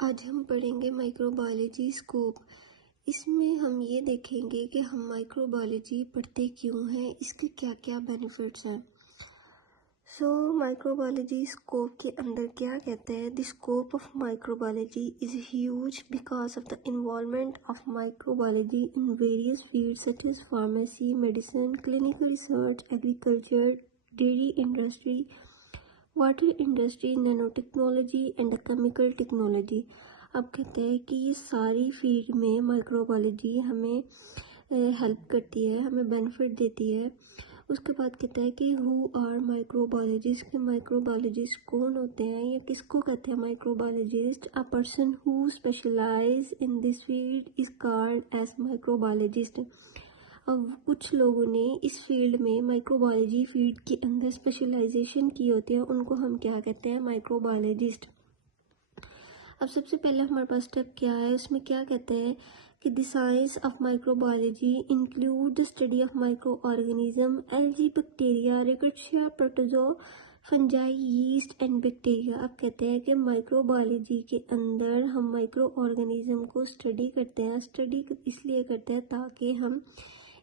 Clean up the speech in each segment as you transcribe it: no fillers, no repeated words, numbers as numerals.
आज हम पढ़ेंगे माइक्रोबायोलॉजी स्कोप। इसमें हम ये देखेंगे कि हम माइक्रोबायोलॉजी पढ़ते क्यों हैं, इसके क्या क्या बेनिफिट्स हैं। माइक्रोबायोलॉजी स्कोप के अंदर क्या कहते हैं, the scope of microbiology is huge because of the involvement of microbiology in various fields such as pharmacy, medicine, clinical research, agriculture, dairy industry, water industry, nano technology and chemical technology. अब कहते हैं कि ये सारी field में microbiology हमें help करती है, हमें बेनिफिट देती है। उसके बाद कहता है कि हु आर माइक्रोबायोलॉजिस्ट, के माइक्रोबायोलॉजिस्ट कौन होते हैं या किसको कहते हैं microbiologist. A person who specialise in this field is called as microbiologist. अब कुछ लोगों ने इस फील्ड में माइक्रोबायोलॉजी फील्ड के अंदर स्पेशलाइजेशन की होती है, उनको हम क्या कहते हैं, माइक्रोबायोलॉजिस्ट। अब सबसे पहले हमारे पास स्टेप क्या है, उसमें क्या कहते हैं कि the science of microbiology include the study of micro organism, algae, bacteria, rickettsia, protozoa, fungi, yeast and bacteria. अब कहते हैं कि माइक्रोबायोलॉजी के अंदर हम माइक्रो ऑर्गेनिज्म को स्टडी करते हैं। स्टडी इसलिए करते हैं ताकि हम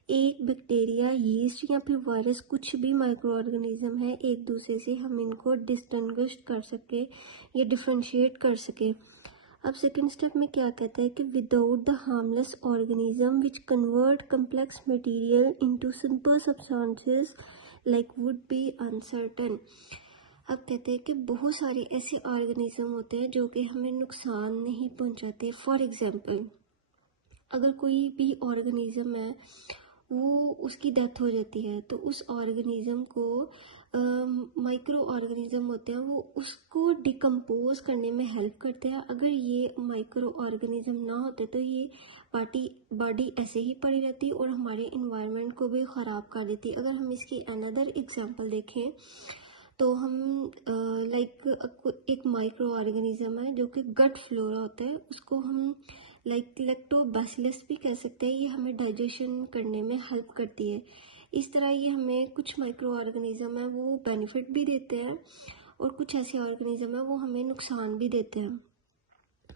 एक बैक्टीरिया, यीस्ट या फिर वायरस, कुछ भी माइक्रो ऑर्गेनिज्म है, एक दूसरे से हम इनको डिस्टिंग्विश कर सके या डिफ्रेंशिएट कर सके। अब सेकंड स्टेप में क्या कहता है कि without the harmless organism which convert complex material into simple substances like would be uncertain. अब कहते हैं कि बहुत सारे ऐसे ऑर्गेनिज्म होते हैं जो कि हमें नुकसान नहीं पहुंचाते। फॉर एग्जांपल, अगर कोई भी ऑर्गेनिज्म है वो उसकी डेथ हो जाती है तो उस ऑर्गेनिज्म को माइक्रो ऑर्गेनिज्म होते हैं वो उसको डिकम्पोज करने में हेल्प करते हैं। अगर ये माइक्रो ऑर्गेनिज्म ना होते तो ये बॉडी ऐसे ही पड़ी रहती और हमारे इन्वायरमेंट को भी ख़राब कर देती। अगर हम इसकी अनदर एग्जांपल देखें तो हम एक माइक्रो ऑर्गेनिज्म है जो कि गट फ्लोरा होता है, उसको हम लैक्टोबैसिलस भी कह सकते हैं। ये हमें डाइजेशन करने में हेल्प करती है। इस तरह ये हमें कुछ माइक्रो ऑर्गेनिज्म है वो बेनिफिट भी देते हैं और कुछ ऐसे ऑर्गेनिज्म है वो हमें नुकसान भी देते हैं।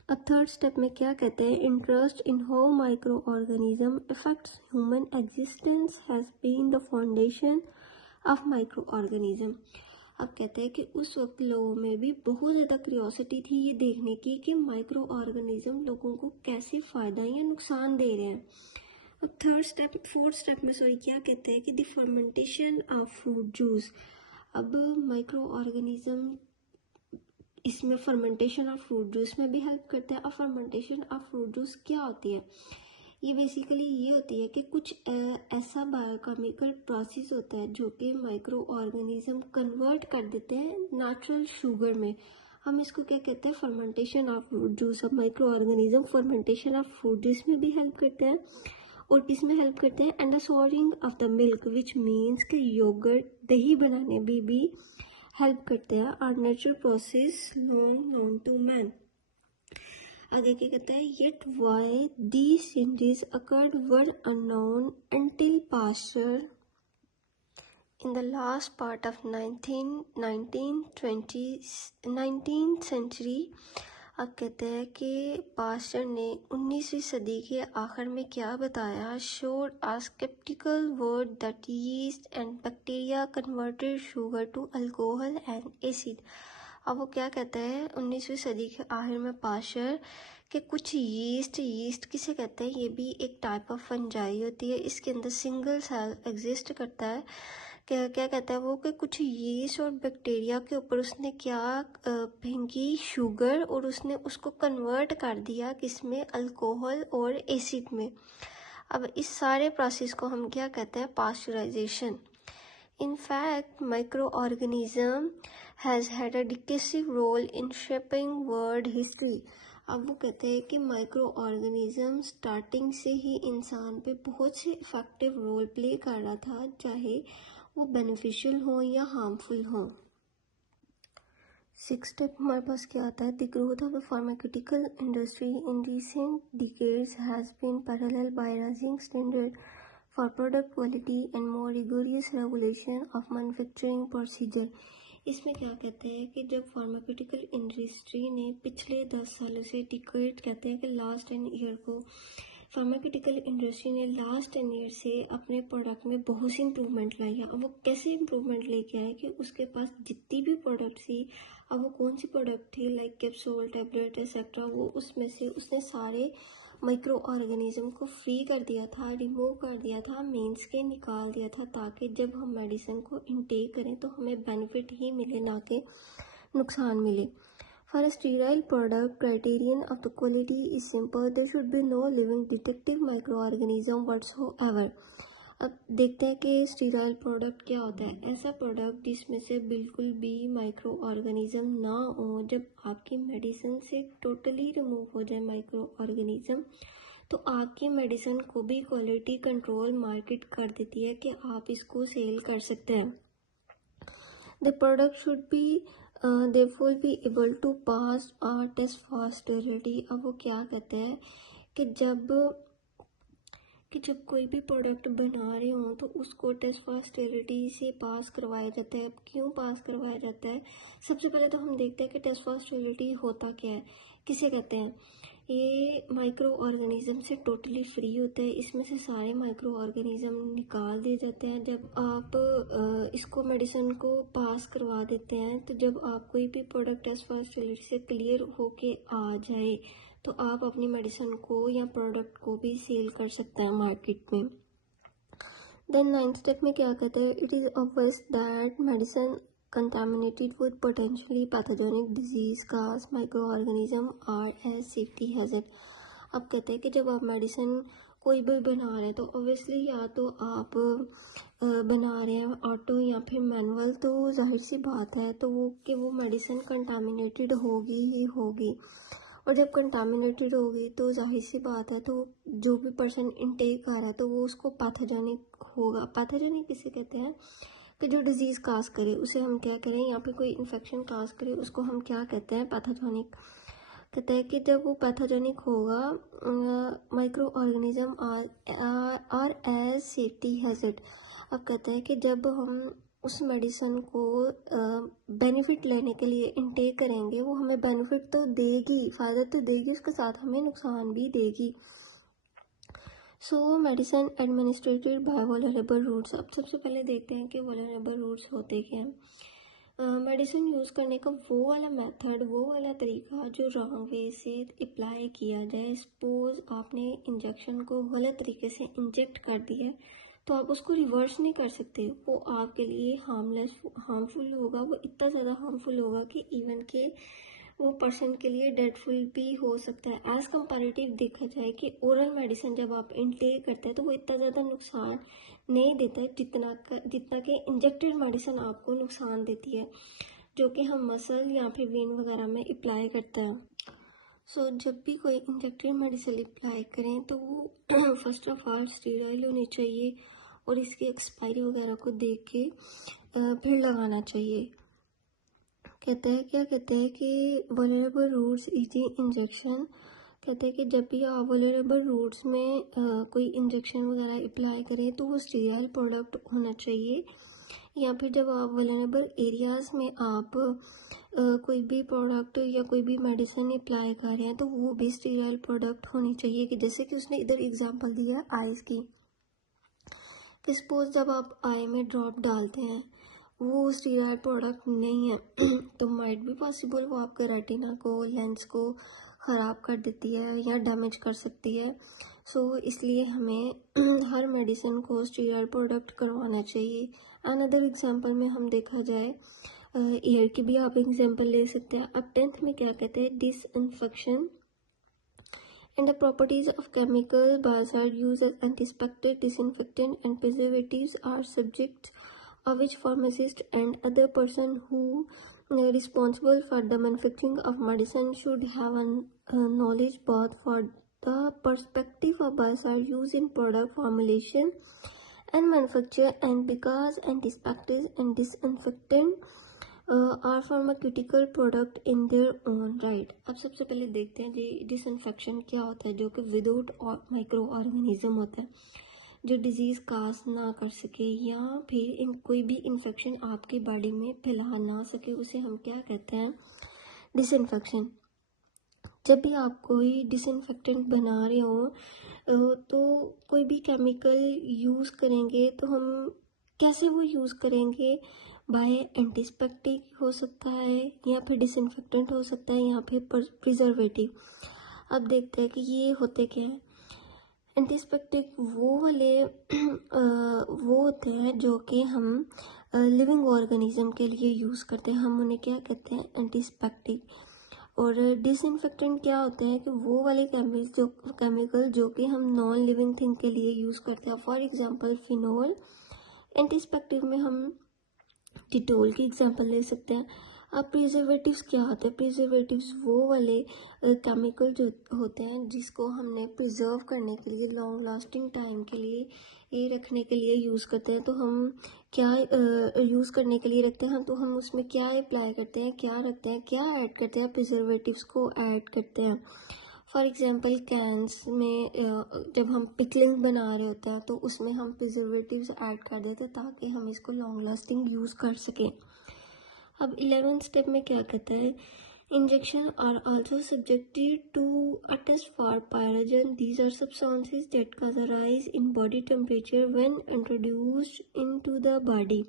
अब थर्ड स्टेप में क्या कहते हैं, interest in how microorganism effects human existence has been the foundation of micro organism. अब कहते हैं कि उस वक्त लोगों में भी बहुत ज़्यादा क्यूरियोसिटी थी ये देखने की कि माइक्रो ऑर्गेनिज्म लोगों को कैसे फ़ायदा या नुकसान दे रहे हैं। अब फोर्थ स्टेप में क्या कहते हैं कि the fermentation of fruit juice. अब माइक्रो ऑर्गेनिज्म इसमें फर्मेंटेशन ऑफ फ्रूट जूस में भी हेल्प करता है। और फर्मेंटेशन ऑफ फ्रूट जूस क्या होती है, ये बेसिकली ये होती है कि कुछ ऐसा बायोकेमिकल प्रोसेस होता है जो कि माइक्रो ऑर्गेनिज्म कन्वर्ट कर देते हैं नेचुरल शुगर में। हम इसको क्या कहते हैं, फर्मेंटेशन ऑफ फ्रूट जूस। अब micro organism fermentation of fruit juice में भी हेल्प करते हैं और किस में हेल्प करते हैं, and the souring of the milk which means कि योगर्ट, दही बनाने में भी हेल्प करते हैं। Are natural process known to man. आगे क्या कहता है, yet why these changes occurred were unknown until Pasteur in the last part of 19th century। अब कहते हैं कि पास्टर ने 19वीं सदी के आखिर में क्या बताया, showed a skeptical word that yeast and bacteria converted sugar to alcohol and acid। अब वो क्या कहते हैं 19वीं सदी के आखिर में पास्टर कि कुछ यीस्ट किसे कहते हैं, ये भी एक टाइप ऑफ फंजाई होती है, इसके अंदर सिंगल सेल एग्जिस्ट करता है। क्या कहता है वो कि कुछ यीस्ट और बैक्टीरिया के ऊपर उसने क्या फेंकी, शुगर, और उसने उसको कन्वर्ट कर दिया किसमें, अल्कोहल और एसिड में। अब इस सारे प्रोसेस को हम क्या कहते हैं, pasteurisation. In fact, microorganism has had a decisive role in shaping world history। अब वो कहते हैं कि माइक्रो ऑर्गेनिज्म स्टार्टिंग से ही इंसान पे बहुत से इफेक्टिव रोल प्ले कर रहा था, चाहे वो बेनिफिशियल हो या हार्मफुल हो। सिक्स स्टेप हमारे पास क्या आता है, the growth of the pharmaceutical industry in recent decades has been parallel by rising standard for product quality and more rigorous regulation of manufacturing procedure। इसमें क्या कहते हैं कि जब फार्मास्यूटिकल इंडस्ट्री ने पिछले 10 सालों से टिकेट कहते हैं कि लास्ट 10 ईयर को फार्मास्यूटिकल इंडस्ट्री ने लास्ट 10 ईयर से अपने प्रोडक्ट में बहुत सी इंप्रूवमेंट लाई है। अब वो कैसे इंप्रूवमेंट लेके आए कि उसके पास जितनी भी प्रोडक्ट थी, अब वो कौन सी प्रोडक्ट थी लाइक कैप्सूल, टैबलेट एक्सेट्रा, वो उसमें से उसने सारे माइक्रो ऑर्गेनिज्म को फ्री कर दिया था, रिमूव कर दिया था, मीन्स के निकाल दिया था, ताकि जब हम मेडिसिन को इनटेक करें तो हमें बेनिफिट ही मिले, ना कि नुकसान मिले। For a sterile product, criterion of the quality is simple. There should be no living detective microorganism whatsoever. अब देखते हैं कि स्टीराइल प्रोडक्ट क्या होता है। ऐसा प्रोडक्ट जिसमें से बिल्कुल भी माइक्रो ऑर्गेनिज्म ना हो। जब आपकी मेडिसिन से टोटली रिमूव हो जाए माइक्रो ऑर्गेनिज्म, तो आपकी मेडिसिन को भी क्वालिटी कंट्रोल मार्केट कर देती है कि आप इसको सेल कर सकते हैं। The product should be therefore be able to pass our test for sterility। अब वो क्या कहते हैं कि जब कोई भी प्रोडक्ट बना रहे हो तो उसको टेस्ट फॉर स्टेरिलिटी से पास करवाया जाता है। क्यों पास करवाया जाता है? सबसे पहले तो हम देखते हैं कि टेस्ट फॉर स्टेरिलिटी होता क्या है, किसे कहते हैं। ये माइक्रो ऑर्गेनिज्म से टोटली फ्री होता है, इसमें से सारे माइक्रो ऑर्गेनिज्म निकाल दिए जाते हैं। जब आप इसको मेडिसिन को पास करवा देते हैं, तो जब आप कोई भी प्रोडक्ट टेस्ट फॉर स्टेरिलिटी से क्लियर होके आ जाए तो आप अपनी मेडिसिन को या प्रोडक्ट को भी सेल कर सकते हैं मार्केट में। देन 9th स्टेप में क्या कहते हैं, it is obvious that medicine contaminated with potentially pathogenic disease cause microorganism are as safety hazard। अब कहते हैं कि जब आप मेडिसिन कोई भी बना रहे हैं तो ऑब्वियसली या तो आप बना रहे हैं ऑटो या फिर मैनुअल, तो जाहिर सी बात है तो वो मेडिसिन कंटामिनेटेड होगी ही होगी। और जब कंटामिनेटेड होगी तो जाहिर सी बात है तो जो भी पर्सन इनटेक कर रहा है तो वो उसको पैथोजेनिक होगा। पैथोजेनिक किसे कहते हैं कि जो डिजीज़ काज करे उसे हम क्या करें, यहाँ पे कोई इन्फेक्शन काज करे उसको हम क्या कहते हैं, पैथोजेनिक। कहते हैं कि जब वो पैथोजेनिक होगा, microorganism are as safety hazard. अब कहते हैं कि जब हम उस मेडिसिन को बेनिफिट लेने के लिए इनटेक करेंगे, वो हमें बेनिफिट तो देगी, फ़ायदा तो देगी, उसके साथ हमें नुकसान भी देगी। So medicine administered by vulnerable routes. अब सबसे पहले देखते हैं कि वल्नरेबल रूट्स होते क्या हैं। मेडिसिन यूज़ करने का वो वाला मेथड, वो वाला तरीका जो रॉन्ग वे से अप्लाई किया जाए। सपोज आपने इंजेक्शन को गलत तरीके से इंजेक्ट कर दिया है तो आप उसको रिवर्स नहीं कर सकते, वो आपके लिए हार्मफुल होगा, वो इतना ज़्यादा हार्मफुल होगा कि इवन के वो पर्सन के लिए डेडफुल भी हो सकता है। एज कंपैरेटिव देखा जाए कि ओरल मेडिसिन जब आप इनटेक करते हैं तो वो इतना ज़्यादा नुकसान नहीं देता है जितना कि इंजेक्टेड मेडिसिन आपको नुकसान देती है, जो कि हम मसल या फिर वेन वगैरह में अप्लाई करते हैं। सो जब भी कोई इंजेक्टेड मेडिसिन अप्लाई करें तो वो फर्स्ट ऑफ ऑल स्टेराइल होनी चाहिए और इसकी एक्सपायरी वगैरह को देख के फिर लगाना चाहिए। कहते हैं कि वल्नरेबल रूट्स इजी इंजेक्शन। कहते हैं कि जब भी आप वल्नरेबल रूट्स में कोई इंजेक्शन वगैरह अप्लाई करें तो वो स्टीराइल प्रोडक्ट होना चाहिए, या फिर जब आप वल्नरेबल एरियाज़ में आप कोई भी प्रोडक्ट या कोई भी मेडिसिन अप्लाई कर रहे हैं तो वो भी स्टीराइल प्रोडक्ट होनी चाहिए। कि जैसे कि उसने इधर एग्जांपल दिया है आइज़ की, कि सपोज जब आप आई में ड्रॉप डालते हैं वो स्टीराइल प्रोडक्ट नहीं है तो माइट भी पॉसिबल वो आपके रेटिना को, लेंस को ख़राब कर देती है या डैमेज कर सकती है। सो इसलिए हमें हर मेडिसिन को स्टीराइल प्रोडक्ट करवाना चाहिए। अनदर एग्जांपल में हम देखा जाए एयर की भी आप एग्जांपल ले सकते हैं। अब 10th में क्या कहते हैं, disinfection and the properties of chemical biocide used as antiseptic, disinfectant and preservatives are subject of which pharmacist and other person who responsible for the manufacturing of medicine should have a knowledge both for the perspective of biocide used in product formulation and manufacture, and because antiseptics and disinfectant are pharmaceutical product in their own right. अब सबसे पहले देखते हैं जी disinfection क्या होता है, जो कि विदाउट माइक्रो ऑर्गेनिज्म होता है। जो डिजीज़ काज ना कर सके या फिर कोई भी इन्फेक्शन आपकी बॉडी में फैला ना सके, उसे हम क्या कहते हैं, डिसइंफेक्शन। जब भी आप कोई डिसइंफेक्टेंट बना रहे हो तो कोई भी केमिकल यूज़ करेंगे तो हम कैसे वो यूज़ करेंगे, बाय एंटीसेप्टिक हो सकता है या फिर डिसइंफेक्टेंट हो सकता है या फिर प्रिजर्वेटिव। अब देखते हैं कि ये होते क्या है। एंटीसेप्टिक वो वाले वो होते हैं जो कि हम लिविंग ऑर्गेनिज्म के लिए यूज़ करते हैं, हम उन्हें क्या कहते हैं, एंटीसेप्टिक। और डिसइंफेक्टेंट क्या होते हैं कि वो वाले केमिकल जो कि हम नॉन लिविंग थिंग के लिए यूज़ करते हैं, फॉर एग्जांपल फिनोल। एंटीसेप्टिक में हम डिटोल की एग्जांपल ले सकते हैं। अब प्रिजर्वेटिव्स क्या होते हैं, प्रिजर्वेटिव्स वो वाले केमिकल जो होते हैं जिसको हमने प्रिजर्व करने के लिए, लॉन्ग लास्टिंग टाइम के लिए, ये रखने के लिए यूज़ करते हैं। तो हम क्या यूज़ करने के लिए रखते हैं, तो हम उसमें क्या अप्लाई करते हैं, क्या रखते हैं, क्या ऐड करते हैं, प्रिजर्वेटिव्स को ऐड करते हैं। फॉर एग्जांपल कैंस में जब हम पिकलिंग बना रहे होते हैं तो उसमें हम प्रिजर्वेटिव्स ऐड कर देते हैं ताकि हम इसको लॉन्ग लास्टिंग यूज़ कर सकें। अब 11th स्टेप में क्या कहता है, injection are also subjected to a test for pyrogen. These are substances that cause a rise in body temperature when introduced into the body।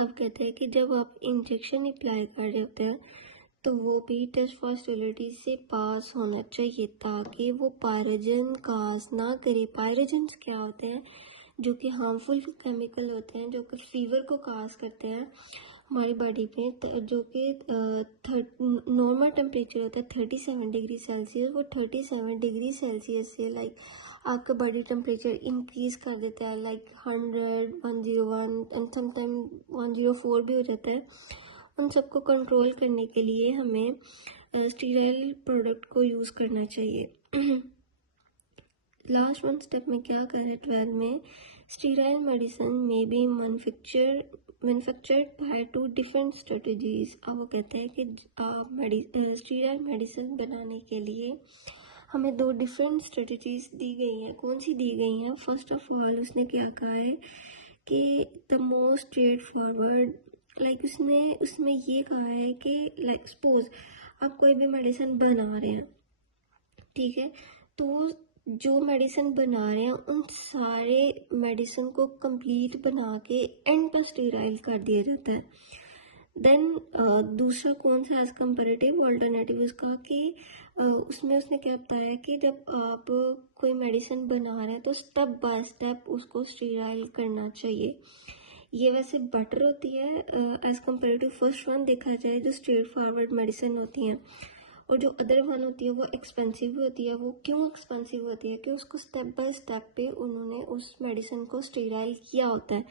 अब कहते हैं कि जब आप इंजेक्शन अप्लाई कर रहे होते हैं तो वो भी टेस्ट फॉर स्टेरिलिटी से पास होना चाहिए ताकि वो पायरोजन काज ना करे। पायरोजन्स क्या होते हैं, जो कि हार्मफुल केमिकल होते हैं जो कि फीवर को काज करते हैं हमारी बॉडी पे, जो कि नॉर्मल टेम्परेचर होता है 37 डिग्री सेल्सियस, वो 37 डिग्री सेल्सियस से लाइक आपका बॉडी टेम्परेचर इंक्रीज कर देता है, लाइक 100, 101 एंड समटाइम 104 भी हो जाता है। उन सबको कंट्रोल करने के लिए हमें स्टीराइल प्रोडक्ट को यूज़ करना चाहिए। लास्ट वन स्टेप में क्या कर रहे हैं 12 में, स्टीराइल मेडिसिन में be manufactured by 2 different strategies. अब वो कहते हैं कि स्टीराइल मेडिसिन बनाने के लिए हमें 2 डिफरेंट स्ट्रेटजीज दी गई हैं। कौन सी दी गई हैं, फर्स्ट ऑफ ऑल उसने क्या कहा है कि the most straight forward, like उसमें ये कहा है कि लाइक सपोज आप कोई भी मेडिसिन बना रहे हैं, ठीक है, तो जो मेडिसिन बना रहे हैं उन सारे मेडिसिन को कंप्लीट बना के एंड पर स्टीराइल कर दिया जाता है। देन दूसरा कौन सा एज कंपेरेटिव ऑल्टरनेटिव उसका कि उसमें उसने क्या बताया कि जब आप कोई मेडिसिन बना रहे हैं तो स्टेप बाय स्टेप उसको स्टीराइल करना चाहिए। ये वैसे बेटर होती है as compare to first one देखा जाए जो स्ट्रेट फॉरवर्ड मेडिसिन होती हैं, और जो अदर वन होती है वो एक्सपेंसिव भी होती है। वो क्यों एक्सपेंसिव होती है कि उसको स्टेप बाय स्टेप पे उन्होंने उस मेडिसिन को स्टीराइल किया होता है।